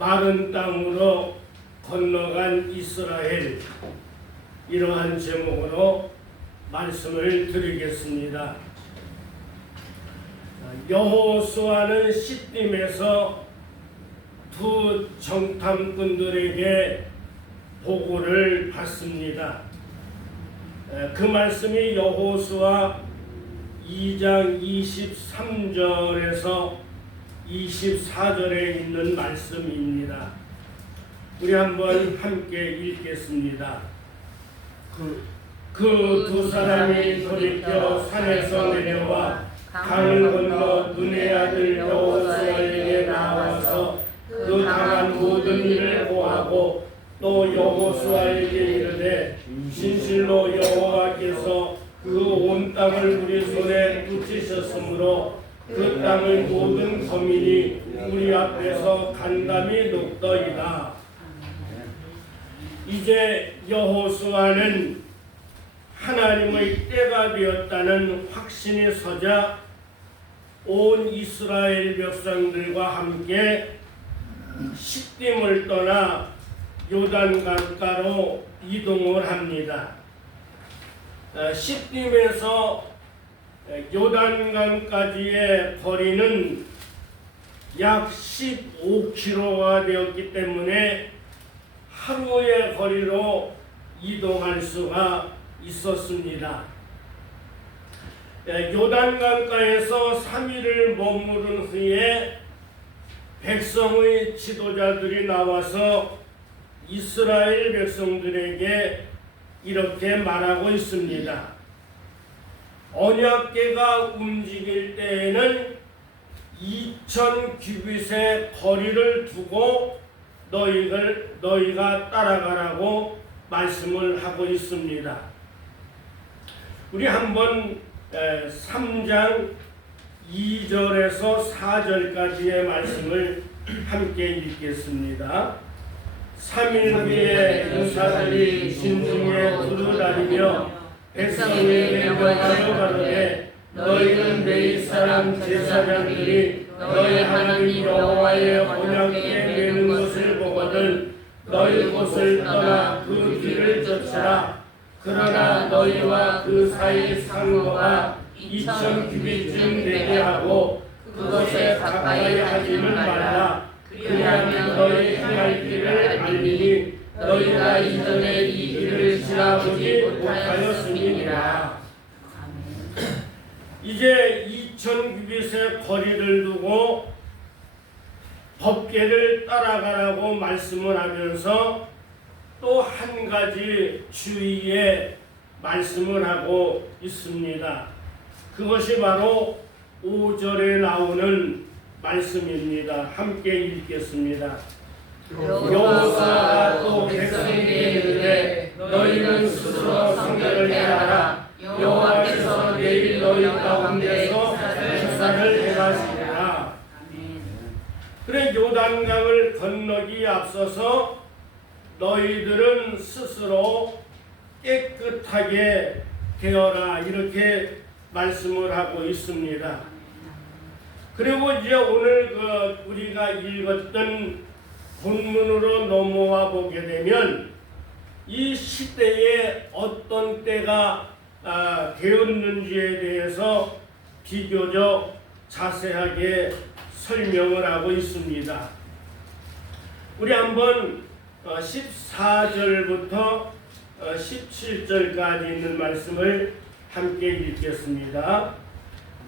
마른 땅으로 건너간 이스라엘, 이러한 제목으로 말씀을 드리겠습니다. 여호수아는 시딤에서 두 정탐꾼들에게 보고를 받습니다. 그 말씀이 여호수아 2장 23절에서 24절에 있는 말씀입니다. 우리 한번 함께 읽겠습니다. 그 두 사람이 돌이켜 산에서 내려와 강을 건너 눈의 아들 여호수아에게 나와서 그 당한 모든 일을 고하고 또 여호수아에게 이르되 진실로 여호와께서 그 온 땅을 우리 손에 붙이셨으므로 그 땅의 모든 거민이 우리 앞에서 간담이 높더이다. 이제 여호수아는 하나님의 때가 되었다는 확신이 서자 온 이스라엘 백성들과 함께 시딤을 떠나 요단강가로 이동을 합니다. 시딤에서 요단강까지의 거리는 약 15km가 되었기 때문에 하루의 거리로 이동할 수가 있었습니다. 요단강가에서 3일을 머무른 후에 백성의 지도자들이 나와서 이스라엘 백성들에게 이렇게 말하고 있습니다. 언약궤가 움직일 때에는 2000규빗의 거리를 두고 너희가 따라가라고 말씀을 하고 있습니다. 우리 한번 3장 2절에서 4절까지의 말씀을 함께 읽겠습니다. 3일 후에 용사들이 진중에 두루다니며 백성에게 명하여 가로되 너희는 내 사람 제사장들이 너희 하나님 여호와의 언약궤에 매는 것을 보거든 너희 곳을 떠나 그 뒤를 쫓으라. 그러나 너희와 그 사이 상거가 2000규빗쯤 되게 하고 그것에 가까이 하지는 말라. 그리하면 너희 행할 길을 알리니 너희가 이전에 이 길을 지나보지 못하였음이니라. 이제 2000규빗의 거리를 두고 법궤를 따라가라고 말씀을 하면서 또 한 가지 주의의 말씀을 하고 있습니다. 그것이 바로 5절에 나오는 말씀입니다. 함께 읽겠습니다. 여호수아가 또 백성에게 이르되 너희는 스스로 성결을 해라. 여호와께서 내일 너희 가운데서 역사를 행하시리라. 그래 요단강을 건너기 앞서서 너희들은 스스로 깨끗하게 되어라 이렇게 말씀을 하고 있습니다. 그리고 이제 오늘 우리가 읽었던 본문으로 넘어와 보게 되면 이 시대에 어떤 때가 되었는지에 대해서 비교적 자세하게 설명을 하고 있습니다. 우리 한번 14절부터 17절까지 있는 말씀을 함께 읽겠습니다.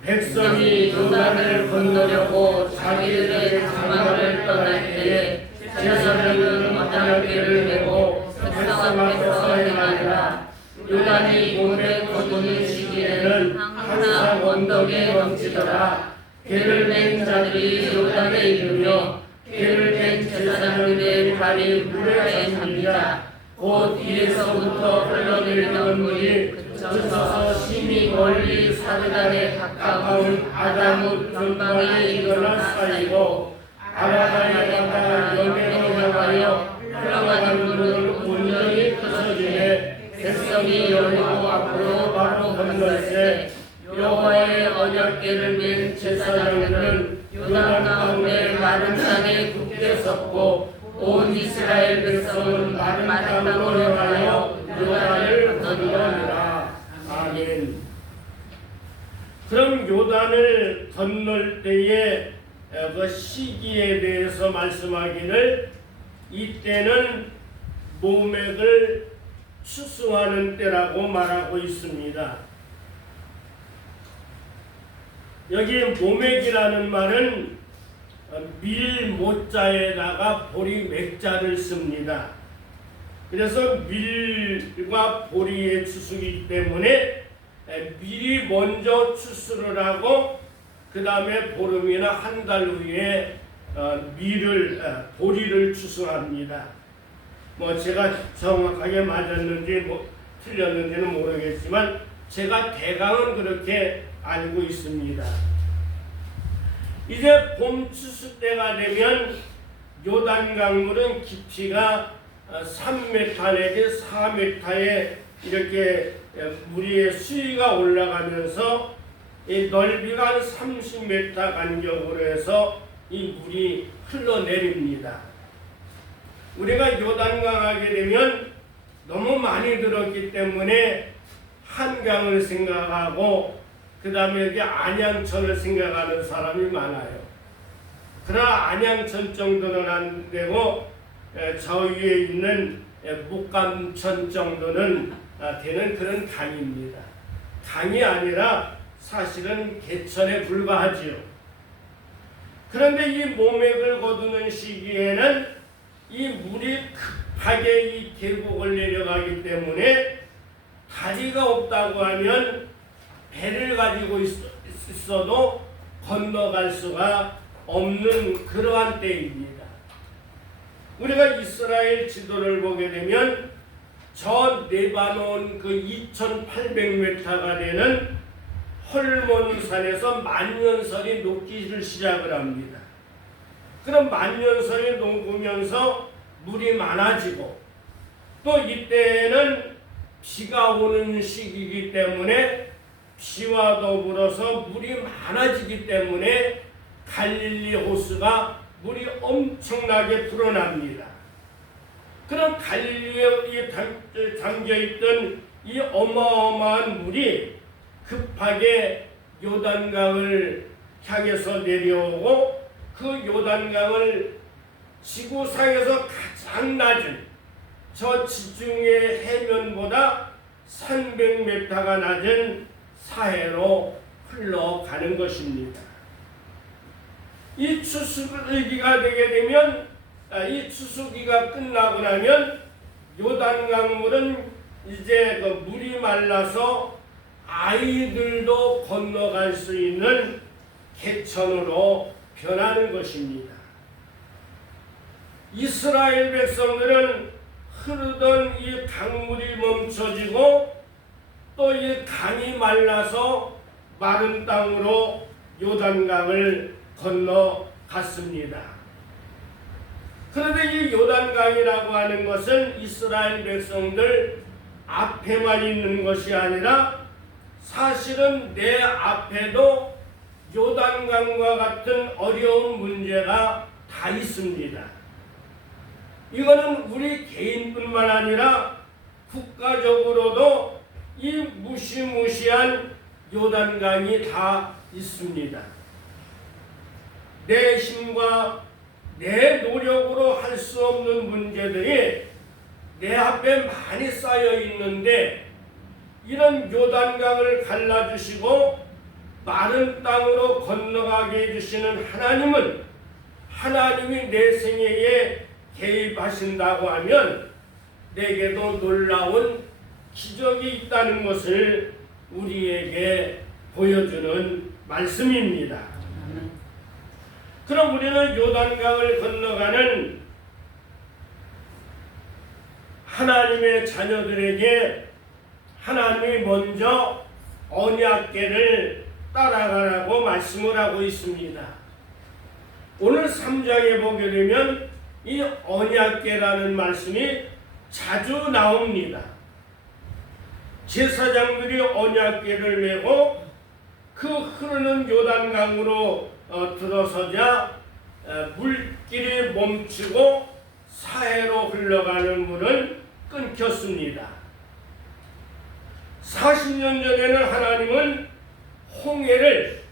백성이 요단을 건너려고 자기들의 장막을 떠날 때에 제사장들은 언약궤를 메고 백성 앞에서 행하니라. 요단이 몸에 거두는 시기에는 항상 언덕에 넘치더라. 궤를 맨 자들이 요단에 이르며 궤를 맨 제사장들의 발이 물에 잠기자 곧 뒤에서부터 흘러내리던 물이 그쳐서 심히 멀리 사르단에 가까운 아다뭇 근방에 이르러 쌓이고 아라바야가 여기로 향하여 흘러가는 물을 온전히 터져지매 백성이 여리고 앞으로 바로 건널세 여호와의 언약궤를 맨 제사장들은 요단 가운데 마른 땅에 굳게 섰고 온 이스라엘 백성은 마른 땅으로 향하여 요단을 건너니라. 아멘. 그럼 요단을 건널 때의 그 시기에 대해서 말씀하기를 이때는 모맥을 추수하는 때라고 말하고 있습니다. 여기 모맥이라는 말은 밀 모자에다가 보리 맥자를 씁니다. 그래서 밀과 보리의 추수이기 때문에 밀이 먼저 추수를 하고 그 다음에 보름이나 한 달 후에 보리를 추수합니다. 제가 정확하게 맞았는지 틀렸는지는 모르겠지만 제가 대강은 그렇게 알고 있습니다. 이제 봄 추수 때가 되면 요단 강물은 깊이가 3m 내지 4m에 이렇게 물의 수위가 올라가면서 이 넓이가 한 30m 간격으로 해서 이 물이 흘러내립니다. 우리가 요단강 하게 되면 너무 많이 들었기 때문에 한강을 생각하고 그 다음에 여기 안양천을 생각하는 사람이 많아요. 그러나 안양천 정도는 안 되고 저 위에 있는 목감천 정도는 되는 그런 강입니다. 강이 아니라 사실은 개천에 불과하지요. 그런데 이 모맥을 거두는 시기에는 이 물이 급하게 이 계곡을 내려가기 때문에 다리가 없다고 하면 배를 가지고 있어도 건너갈 수가 없는 그러한 때입니다. 우리가 이스라엘 지도를 보게 되면 저 레바논 그 2800m가 되는 헐몬산에서 만년설이 녹기를 시작을 합니다. 그럼 만년설이 녹으면서 물이 많아지고 또 이때에는 비가 오는 시기이기 때문에 비와 더불어서 물이 많아지기 때문에 갈릴리 호수가 물이 엄청나게 불어납니다. 그런 갈릴리에 담겨있던 이 어마어마한 물이 급하게 요단강을 향해서 내려오고 그 요단강을 지구상에서 가장 낮은 저 지중해 해면보다 300m가 낮은 사해로 흘러가는 것입니다. 이 추수기가 되게 되면 이 추수기가 끝나고 나면 요단강물은 이제 그 물이 말라서 아이들도 건너갈 수 있는 개천으로 변하는 것입니다. 이스라엘 백성들은 흐르던 이 강물이 멈춰지고 또 이 강이 말라서 마른 땅으로 요단강을 건너갔습니다. 그런데 이 요단강이라고 하는 것은 이스라엘 백성들 앞에만 있는 것이 아니라 사실은 내 앞에도 요단강과 같은 어려운 문제가 다 있습니다. 이거는 우리 개인뿐만 아니라 국가적으로도 이 무시무시한 요단강이 다 있습니다. 내 힘과 내 노력으로 할 수 없는 문제들이 내 앞에 많이 쌓여 있는데 이런 요단강을 갈라주시고 마른 땅으로 건너가게 해주시는 하나님은 하나님이 내 생애에 개입하신다고 하면 내게도 놀라운 기적이 있다는 것을 우리에게 보여주는 말씀입니다. 그럼 우리는 요단강을 건너가는 하나님의 자녀들에게 하나님이 먼저 언약궤를 따라가라고 말씀을 하고 있습니다. 오늘 3장에 보게 되면 이 언약궤라는 말씀이 자주 나옵니다. 제사장들이 언약궤를 메고 그 흐르는 요단강으로 들어서자 물길이 멈추고 사해로 흘러가는 물은 끊겼습니다. 40년 전에는 하나님은 홍해를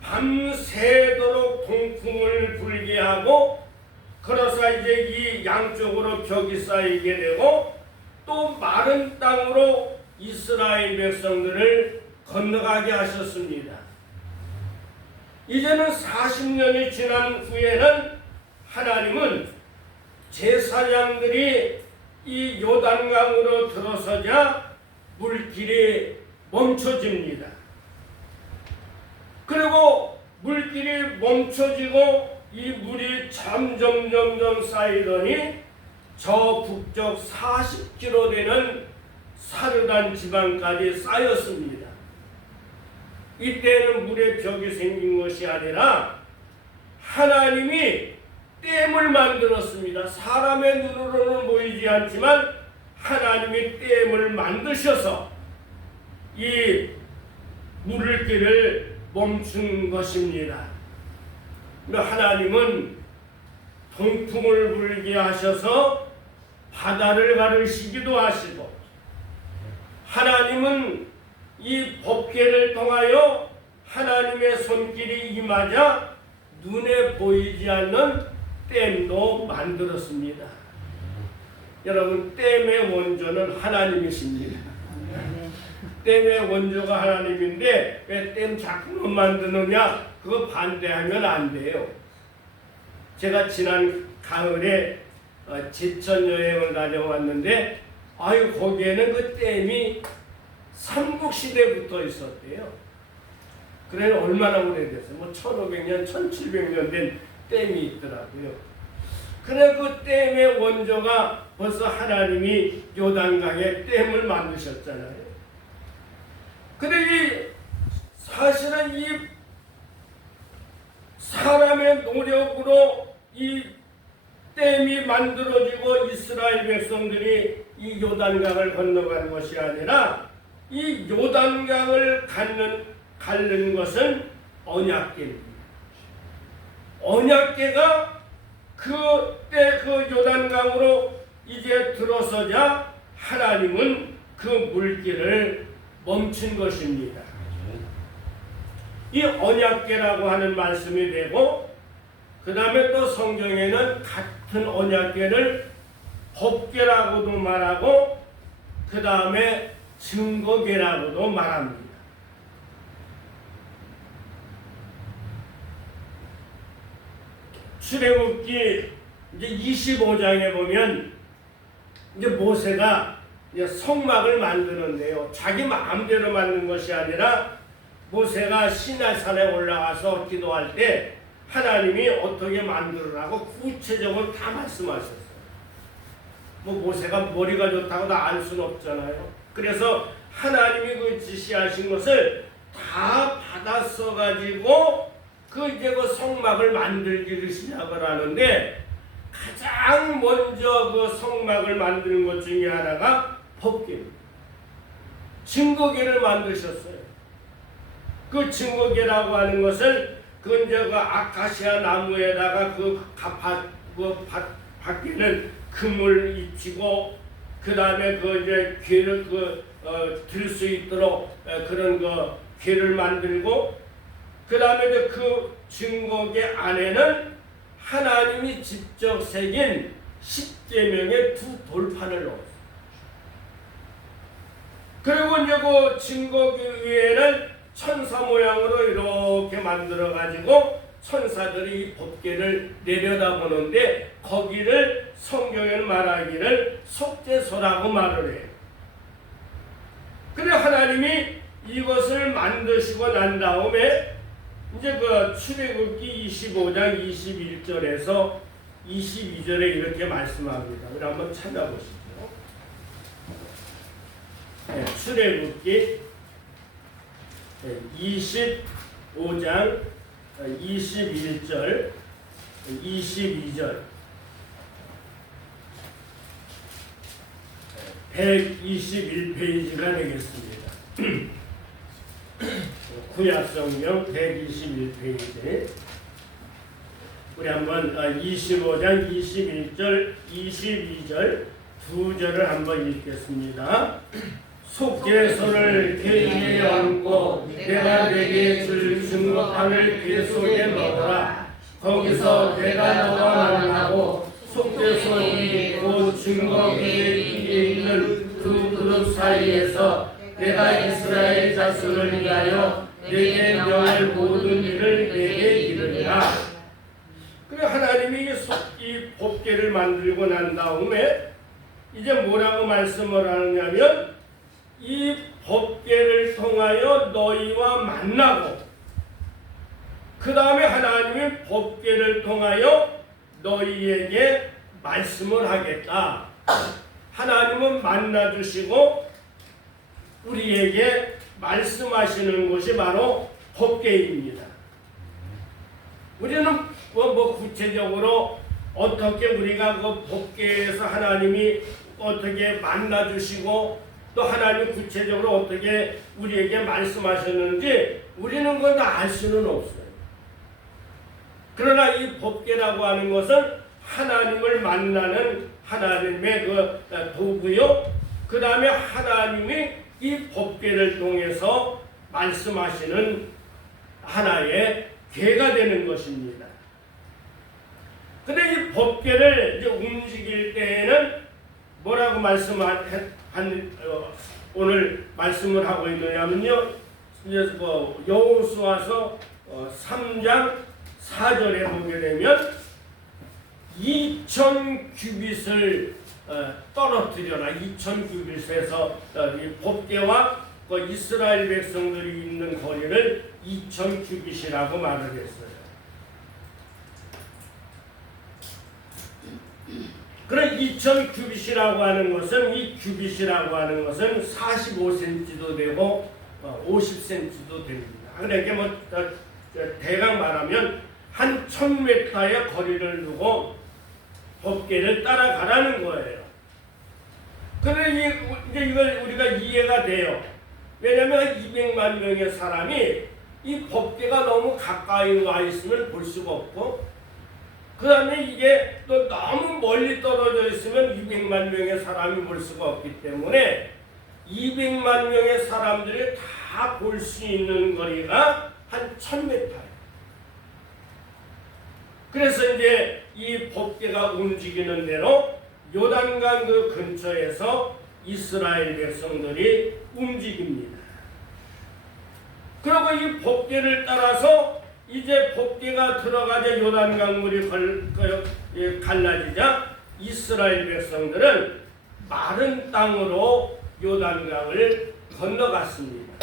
밤새도록 동풍을 불게 하고, 그래서 이제 이 양쪽으로 벽이 쌓이게 되고 또 마른 땅으로 이스라엘 백성들을 건너가게 하셨습니다. 이제는 40년이 지난 후에는 하나님은 제사장들이 이 요단강으로 들어서자 물길이 멈춰집니다. 그리고 물길이 멈춰지고 이 물이 점점 쌓이더니 저 북쪽 40km 되는 사르단 지방까지 쌓였습니다. 이때는 물의 벽이 생긴 것이 아니라 하나님이 댐을 만들었습니다. 사람의 눈으로는 보이지 않지만 하나님이 댐을 만드셔서 이 물길을 멈춘 것입니다. 하나님은 동풍을 불게 하셔서 바다를 가르시기도 하시고, 하나님은 이 법궤를 통하여 하나님의 손길이 임하자 눈에 보이지 않는 댐도 만들었습니다. 여러분, 댐의 원조는 하나님이십니다. 댐의 원조가 하나님인데 왜 댐 자꾸만 만드느냐? 그거 반대하면 안 돼요. 제가 지난 가을에 제천 여행을 다녀왔는데 거기에는 그 댐이 삼국시대부터 있었대요. 그래 얼마나 오래됐어요? 1500년, 1700년 된 댐이 있더라고요. 그래 그 댐의 원조가 벌써 하나님이 요단강에 댐을 만드셨잖아요. 근데 사실은 이 사람의 노력으로 이 댐이 만들어지고 이스라엘 백성들이 이 요단강을 건너가는 것이 아니라 이 요단강을 가른 것은 언약궤입니다. 언약궤가 그때 그 요단강으로 이제 들어서자 하나님은 그 물길을 멈춘 것입니다. 이 언약궤라고 하는 말씀이 되고, 그 다음에 또 성경에는 같은 언약궤를 법궤라고도 말하고, 그 다음에 증거궤라고도 말합니다. 출애굽기 이제 25장에 보면 이제 모세가 이제 성막을 만드는데요. 자기 마음대로 만든 것이 아니라 모세가 시내산에 올라가서 기도할 때 하나님이 어떻게 만들으라고 구체적으로 다 말씀하셨어요. 모세가 머리가 좋다고 다 알 수는 없잖아요. 그래서 하나님이 그 지시하신 것을 다 받아 써가지고 이제 그 성막을 만들기를 시작을 하는데, 가장 먼저 그 성막을 만드는 것 중에 하나가 법궤입니다. 증거궤를 만드셨어요. 그 증거궤라고 하는 것은 그 이제 그 아카시아 나무에다가 그 밖에는 금을 입히고, 그 다음에 그 이제 궤를 들 수 있도록 그런 궤를 만들고, 그 다음에 그 증거궤 안에는 하나님이 직접 새긴 10계명의 2 돌판을 넣었어요. 그리고 이제 그 증거궤 위에는 천사 모양으로 이렇게 만들어 가지고 천사들이 이 법궤를 내려다보는데, 거기를 성경에는 말하기를 속죄소라고 말을 해요. 그래 하나님이 이것을 만드시고 난 다음에 이제 그 출애굽기 25장 21절에서 22절에 이렇게 말씀합니다. 우리 한번 찾아보시죠. 네, 출애굽기 25장 21절 22절 121페이지가 되겠습니다. 구약성경 121페이지 우리 한번 25장 21절, 22절 두 절을 한번 읽겠습니다. 속죄 손을 궤 위에 얹고 내가 내게 줄 증거판을 궤 속에 넣어라. 거기서 내가 너와 만나고 속죄 손이 곧 증거 위에 있는 두 그룹 사이에서 내가 이스라엘 자손을 위하여 내게 명할 모든 일을 내게 이르리라. 그래 하나님이 이 법궤를 만들고 난 다음에 이제 뭐라고 말씀을 하느냐면 이 법궤를 통하여 너희와 만나고 그 다음에 하나님이 법궤를 통하여 너희에게 말씀을 하겠다. 하나님은 만나주시고 우리에게 말씀하시는 것이 바로 법궤입니다. 우리는 뭐 구체적으로 어떻게 우리가 그 법궤에서 하나님이 어떻게 만나주시고 또 하나님 구체적으로 어떻게 우리에게 말씀하셨는지 우리는 그건 다 알 수는 없어요. 그러나 이 법궤라고 하는 것은 하나님을 만나는 하나님의 그 도구요. 그 다음에 하나님이 이 법궤를 통해서 말씀하시는 하나의 궤가 되는 것입니다. 근데 이 법궤를 이제 움직일 때에는 뭐라고 오늘 말씀을 하고 있느냐면요. 이제 여호수아서 3장 4절에 보게 되면 2,000 규빗을 떨어뜨려라. 2,000 규빗에서 이 법궤와 그 이스라엘 백성들이 있는 거리를 2,000 규빗이라고 말을 했어요. 그럼 2,000 규빗이라고 하는 것은 이 규빗이라고 하는 것은 45cm도 되고 50cm도 됩니다. 그러니까 뭐 대강 말하면 한 1,000m의 거리를 두고 법궤를 따라가라는 거예요. 그런데 이제 이걸 우리가 이해가 돼요. 왜냐하면 200만 명의 사람이 이 법궤가 너무 가까이 와 있으면 볼 수가 없고 그 다음에 이게 또 너무 멀리 떨어져 있으면 200만 명의 사람이 볼 수가 없기 때문에 200만 명의 사람들이 다 볼 수 있는 거리가 한 1,000m예요. 그래서 이제 이 법궤가 움직이는 대로 요단강 그 근처에서 이스라엘 백성들이 움직입니다. 그리고 이 법궤를 따라서 이제 법궤가 들어가자 요단강 물이 갈라지자 이스라엘 백성들은 마른 땅으로 요단강을 건너갔습니다.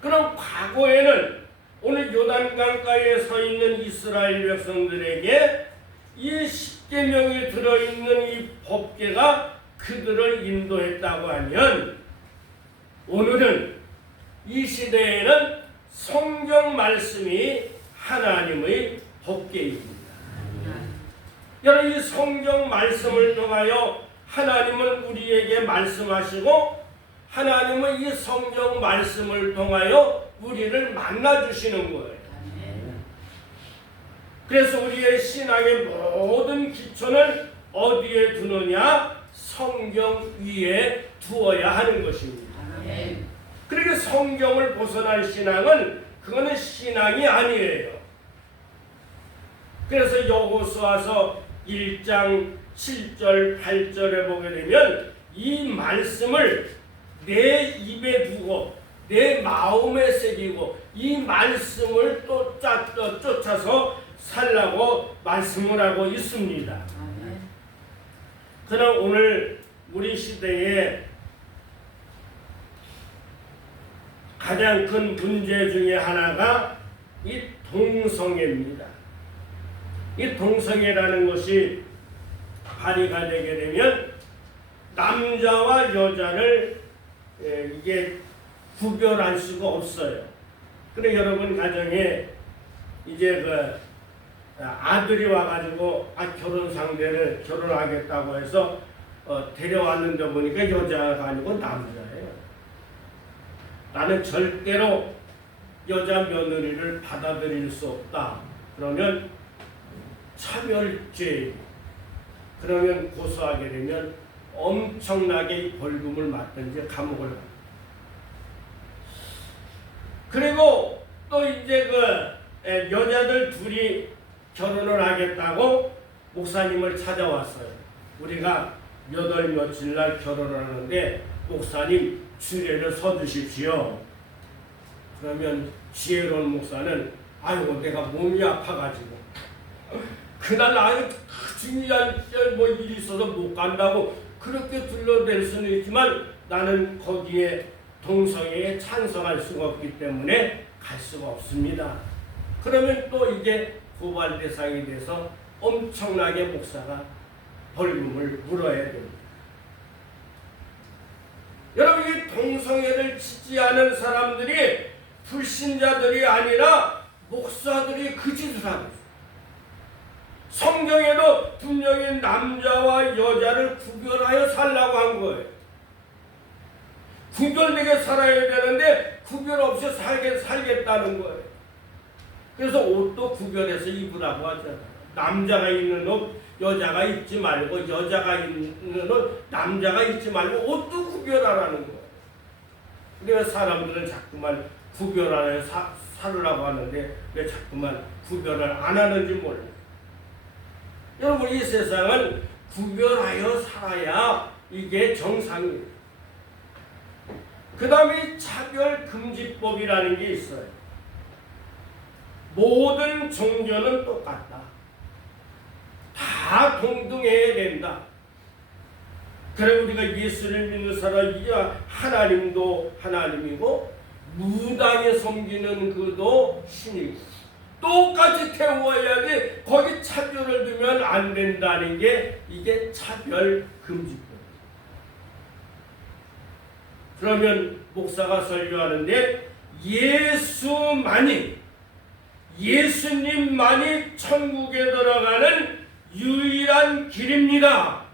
그럼 과거에는 오늘 요단강가에 서 있는 이스라엘 백성들에게 이 십계명이 들어있는 이 법궤가 그들을 인도했다고 하면 오늘은 이 시대에는 성경 말씀이 하나님의 법궤입니다. 여러분 이 성경 말씀을 통하여 하나님은 우리에게 말씀하시고 하나님은 이 성경 말씀을 통하여 우리를 만나주시는 거예요. 그래서 우리의 신앙의 모든 기초는 어디에 두느냐? 성경 위에 두어야 하는 것입니다. 그러니까 성경을 벗어난 신앙은 그거는 신앙이 아니에요. 그래서 여호수아서 1장 7절 8절에 보게 되면 이 말씀을 내 입에 두고 내 마음에 새기고 이 말씀을 쫓아서 살라고 말씀을 하고 있습니다. 그러나 오늘 우리 시대에 가장 큰 문제 중에 하나가 이 동성애입니다. 이 동성애라는 것이 발의가 되게 되면 남자와 여자를 이게 구별할 수가 없어요. 그래 여러분 가정에 이제 아들이 와가지고 결혼 상대를 결혼하겠다고 해서 데려왔는데 보니까 여자가 아니고 남자예요. 나는 절대로 여자 며느리를 받아들일 수 없다. 그러면 차별죄. 그러면 고소하게 되면 엄청나게 벌금을 맞든지 감옥을 가. 그리고 또 이제 여자들 둘이 결혼을 하겠다고 목사님을 찾아왔어요. 우리가 며칠 날 결혼을 하는데 목사님 주례를 서주십시오. 그러면 지혜로운 목사는 아이고 내가 몸이 아파가지고 그날 아유 중요한 뭐 일이 있어서 못 간다고 그렇게 둘러댈 수는 있지만 나는 거기에 동성애에 찬성할 수가 없기 때문에 갈 수가 없습니다. 그러면 또 이게 고발 대상이 돼서 엄청나게 목사가 벌금을 물어야 됩니다. 여러분, 이 동성애를 지지하는 사람들이 불신자들이 아니라 목사들이 그 짓을 하고 있어요. 성경에도 분명히 남자와 여자를 구별하여 살라고 한 거예요. 구별되게 살아야 되는데 구별 없이 살겠다는 거예요. 그래서 옷도 구별해서 입으라고 하잖아요. 남자가 입는 옷 여자가 입지 말고 여자가 입는 옷 남자가 입지 말고 옷도 구별하라는 거예요. 그래서 사람들은 자꾸만 구별하여 살으라고 하는데 왜 자꾸만 구별을 안 하는지 몰라요. 여러분, 이 세상은 구별하여 살아야 이게 정상이에요. 그 다음에 차별금지법이라는 게 있어요. 모든 종교는 똑같다. 다 동등해야 된다. 그래 우리가 예수를 믿는 사람이 하나님도 하나님이고 무당에 섬기는 그도 신이고 똑같이 태워야지 거기 차별을 두면 안 된다는 게 이게 차별금지법. 그러면 목사가 설교하는데 예수님만이 천국에 들어가는 유일한 길입니다.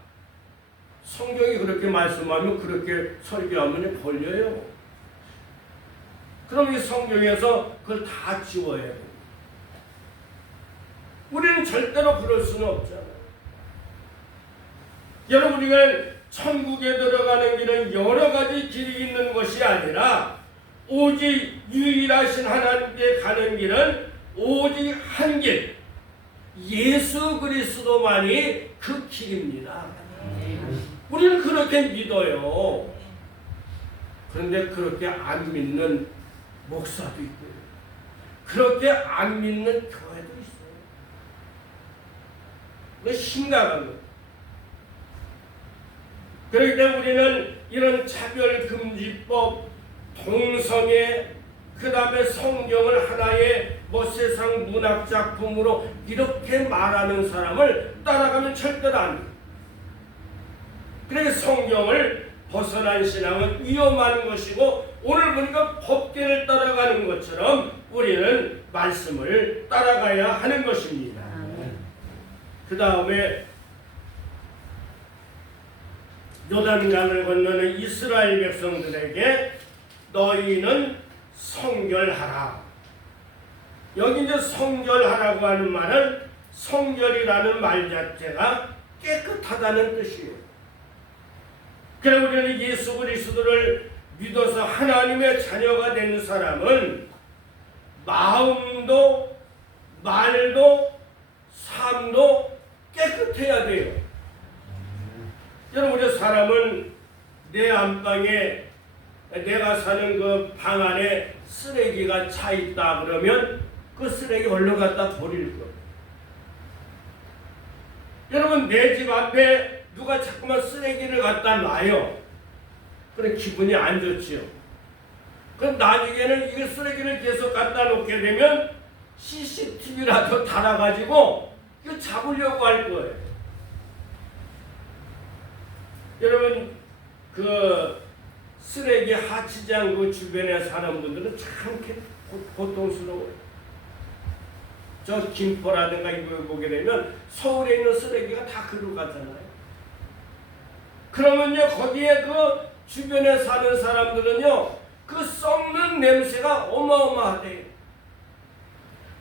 성경이 그렇게 말씀하면 그렇게 설교하면 걸려요. 그럼 이 성경에서 그걸 다 지워야 돼요. 우리는 절대로 그럴 수는 없잖아요. 여러분, 우리가 천국에 들어가는 길은 여러 가지 길이 있는 것이 아니라 오직 유일하신 하나님께 가는 길은 오직 한 길, 예수 그리스도만이 그 길입니다. 우리는 그렇게 믿어요. 그런데 그렇게 안 믿는 목사도 있고요. 그렇게 안 믿는 교회도 있어요. 그게 심각한 거예요. 그렇기 때문에 우리는 이런 차별금지법, 동성애, 그 다음에 성경을 하나의 세상 문학작품으로 이렇게 말하는 사람을 따라가면 절대로 안 돼요. 그래서 성경을 벗어난 신앙은 위험한 것이고 오늘 보니까 법계를 따라가는 것처럼 우리는 말씀을 따라가야 하는 것입니다. 그 다음에 요단강을 건너는 이스라엘 백성들에게 너희는 성결하라. 여기 이제 성결하라고 하는 말은 성결이라는 말 자체가 깨끗하다는 뜻이에요. 그래서 우리는 예수 그리스도를 믿어서 하나님의 자녀가 된 사람은 마음도 말도 삶도 깨끗해야 돼요. 여러분, 우리 사람은 내 안방에 내가 사는 그 방 안에 쓰레기가 차 있다 그러면 그 쓰레기 얼른 갖다 버릴 거예요. 여러분, 내 집 앞에 누가 자꾸만 쓰레기를 갖다 놔요. 그래 기분이 안 좋지요. 그럼 나중에는 이 쓰레기를 계속 갖다 놓게 되면 CCTV라도 달아가지고 이거 잡으려고 할 거예요. 여러분, 그 쓰레기 하치장 그 주변에 사는 분들은 참 고통스러워요. 저 김포라든가 이거 보게 되면 서울에 있는 쓰레기가 다 그로 가잖아요. 그러면요, 거기에 그 주변에 사는 사람들은요, 그 썩는 냄새가 어마어마하대요.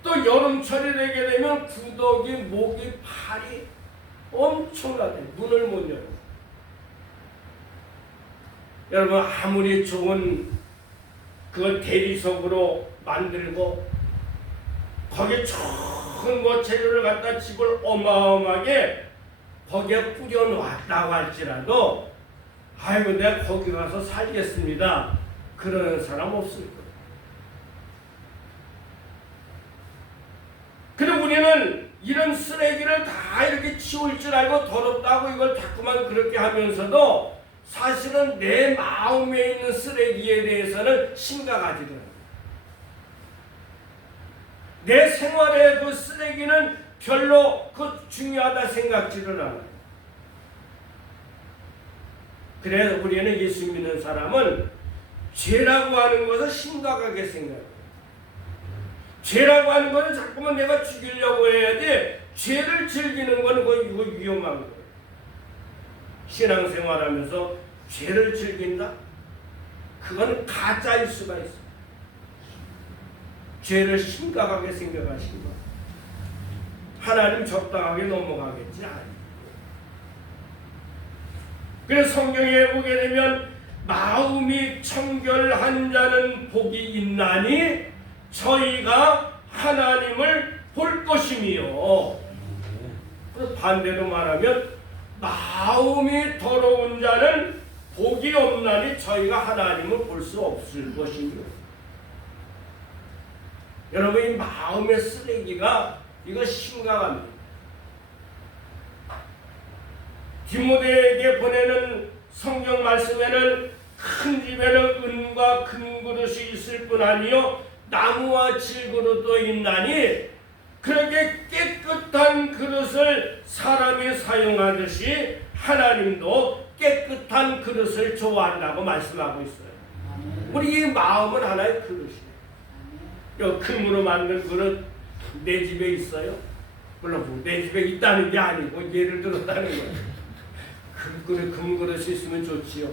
또 여름철이 되게 되면 구더기, 모기, 파리 엄청나게 문을 못 열어. 여러분 아무리 좋은 그 대리석으로 만들고 거기에 좋은 뭐 재료를 갖다 집을 어마어마하게 거기에 꾸려놨다고 할지라도 아이고 내가 거기 가서 살겠습니다 그러는 사람 없을 거예요. 그리고 우리는 이런 쓰레기를 다 이렇게 치울 줄 알고 더럽다고 이걸 자꾸만 그렇게 하면서도 사실은 내 마음에 있는 쓰레기에 대해서는 심각하지도 않아요. 내 생활의 그 쓰레기는 별로 중요하다 생각지를 않아요. 그래서 우리는 예수 믿는 사람은 죄라고 하는 것을 심각하게 생각해요. 죄라고 하는 것은 자꾸만 내가 죽이려고 해야지 죄를 즐기는 것은 이거 위험한 거예요. 신앙생활하면서 죄를 즐긴다? 그건 가짜일 수가 있어요. 죄를 심각하게 생각하시는 거예요. 하나님 적당하게 넘어가겠지 않아요. 그래서 성경에 보게 되면 마음이 청결한 자는 복이 있나니 저희가 하나님을 볼 것이며, 반대로 말하면 마음이 더러운 자는 복이 없나니 저희가 하나님을 볼 수 없을 것이며. 여러분 이 마음의 쓰레기가 이거 심각합니다. 디모데에게 보내는 성경 말씀에는 큰 집에는 은과 금그릇이 있을 뿐 아니요 나무와 질그릇도 있나니 그렇게 깨끗한 그릇을 사람이 사용하듯이 하나님도 깨끗한 그릇을 좋아한다고 말씀하고 있어요. 우리 이 마음은 하나의 그릇이에요. 금으로 만든 그릇 내 집에 있어요? 물론 내 집에 있다는 게 아니고 예를 들었다는 거예요. 금그릇이 있으면 좋지요.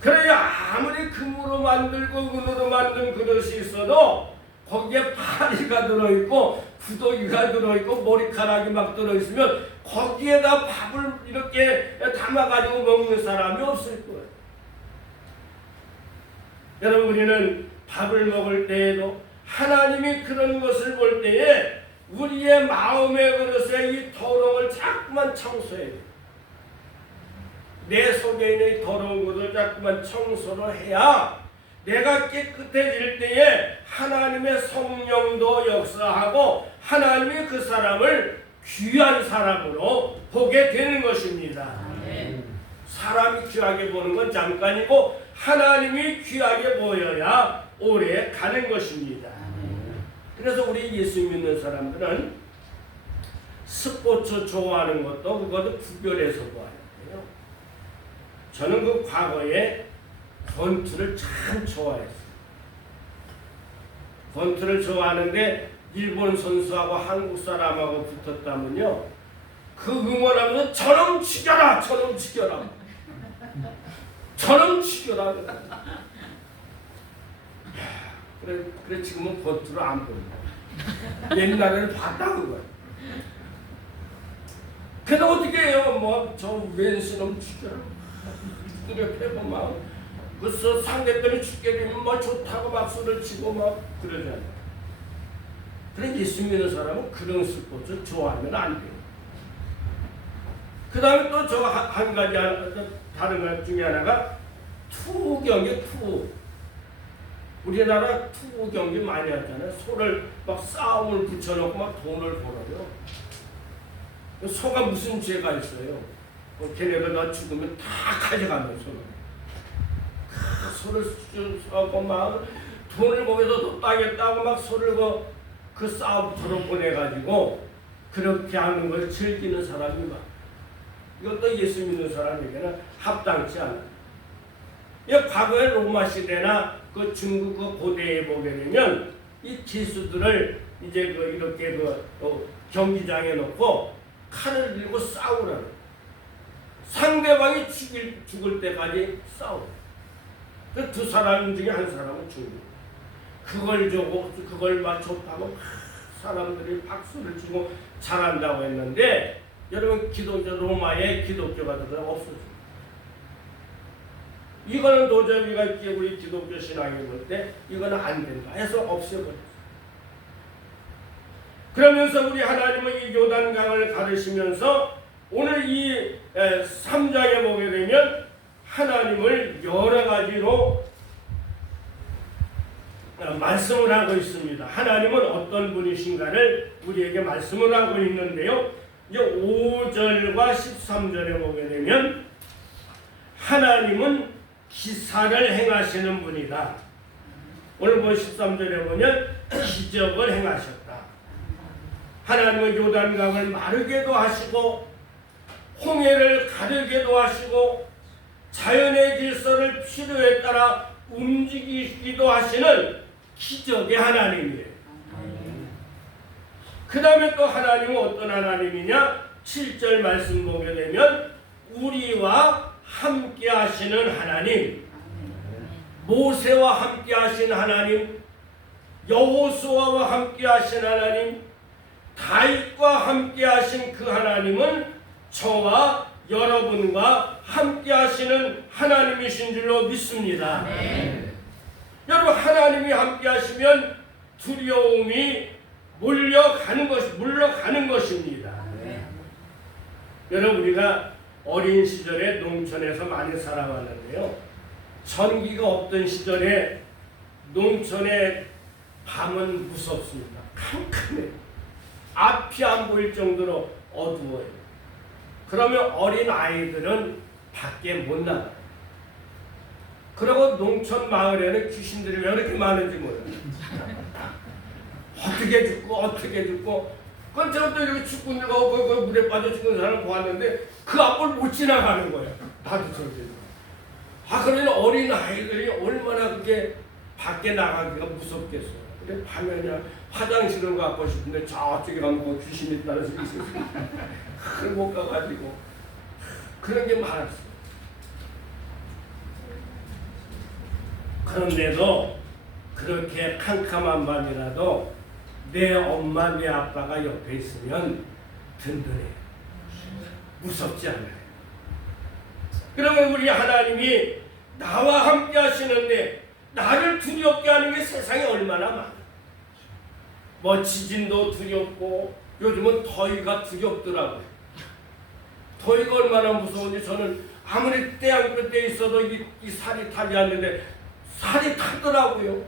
그래야 아무리 금으로 만들고 은으로 만든 그릇이 있어도 거기에 파리가 들어있고 구더기가 들어있고 머리카락이 막 들어있으면 거기에다 밥을 이렇게 담아가지고 먹는 사람이 없을 거예요. 여러분 우리는 밥을 먹을 때에도 하나님이 그런 것을 볼 때에 우리의 마음의 그릇에 이 더러움을 자꾸만 청소해야 돼요. 내 속에 있는 이 더러운 것을 자꾸만 청소를 해야 내가 깨끗해질 때에 하나님의 성령도 역사하고 하나님이 그 사람을 귀한 사람으로 보게 되는 것입니다. 사람이 귀하게 보는 건 잠깐이고 하나님이 귀하게 보여야 오래 가는 것입니다. 그래서 우리 예수 믿는 사람들은 스포츠 좋아하는 것도 그것도 구별해서 봐야 돼요. 저는 그 과거에 권투를 참 좋아했어요. 권투를 좋아하는데 일본 선수하고 한국 사람하고 붙었다면요, 그 응원하면서 저놈 죽여라, 저놈 죽여라, 저놈 죽여라. 그래 지금은 권투를 안 본다. 옛날에는 봤다는 거야. 근데 어떻게 해요? 뭐 저 왼수놈 죽여라. 이렇게 보면 그래서 상대편이 죽게 되면 뭐 좋다고 박수를 치고 막 그러잖아요. 그래 예수 믿는 사람은 그런 스포츠 좋아하면 안 돼요. 그 다음에 또 저 한 가지 다른 것 중에 하나가 투구 경기, 투구. 우리나라 투구 경기 많이 하잖아요. 소를 막 싸움을 붙여놓고 막 돈을 벌어요. 소가 무슨 죄가 있어요? 걔네가 나 죽으면 다 가져가면서 소를 쏘고 막 돈을 거기서 또 따겠다고 막 소를 그 싸움터로 보내가지고 그렇게 하는 걸 즐기는 사람이 막, 이것도 예수 믿는 사람에게는 합당치 않아요. 과거의 로마 시대나 그 중국 그 고대에 보게 되면 이 기수들을 이제 이렇게 경기장에 놓고 칼을 들고 싸우라는, 상대방이 죽을 때까지 싸워. 그 두 사람 중에 한 사람은 죽는. 그걸 막 접하고 사람들이 박수를 치고 잘한다고 했는데 여러분 기독교 로마의 기독교가 없어졌습니다. 이거는 도저히 우리가 우리 기독교 신앙이 볼 때 이거는 안 된다 해서 없애버렸어요. 그러면서 우리 하나님은 이 요단강을 가르시면서 오늘 이 3장에 보게 되면 하나님을 여러 가지로 말씀을 하고 있습니다. 하나님은 어떤 분이신가를 우리에게 말씀을 하고 있는데요. 이제 5절과 13절에 보게 되면 하나님은 기사를 행하시는 분이다. 오늘 13절에 보면 기적을 행하셨다. 하나님은 요단강을 마르게도 하시고 홍해를 가르게도 하시고 자연의 질서를 필요에 따라 움직이기도 하시는 기적의 하나님이에요. 그 다음에 또 하나님은 어떤 하나님이냐? 7절 말씀 보게 되면 우리와 함께 하시는 하나님, 모세와 함께 하신 하나님, 여호수아와 함께 하신 하나님, 다윗과 함께 하신 그 하나님은 저와 여러분과 함께 하시는 하나님이신 줄로 믿습니다. 여러분 하나님이 함께 하시면 두려움이 물러가는 것입니다. 여러분 우리가 어린 시절에 농촌에서 많이 살아왔는데요. 전기가 없던 시절에 농촌의 밤은 무섭습니다. 캄캄해요. 앞이 안 보일 정도로 어두워요. 그러면 어린 아이들은 밖에 못 나가요. 그리고 농촌 마을에는 귀신들이 왜 이렇게 많은지 몰라요. 어떻게 죽고 그건 제가 또 이렇게 축구들하고 그 물에 빠져 죽는 사람을 보았는데 그 앞을 못 지나가는 거예요. 나도 저렇게. 그러면 어린 아이들이 얼마나 그게 밖에 나가기가 무섭겠어요. 근데 밤에 그냥 화장실을 가고 싶은데 저쪽에 가면 귀신이 있다는 소리 있어요. 그걸 못 가가지고 그런 게 많았어요. 그런데도 그렇게 캄캄한 밤이라도 내 엄마 내 아빠가 옆에 있으면 든든해요. 무섭지 않아요. 그러면 우리 하나님이 나와 함께 하시는데 나를 두렵게 하는 게 세상에 얼마나 많아. 뭐 지진도 두렵고 요즘은 더위가 두렵더라고요. 더위가 얼마나 무서운지 저는 아무리 태양볕에 있어도 이 살이 타지 않는데 살이 타더라고요.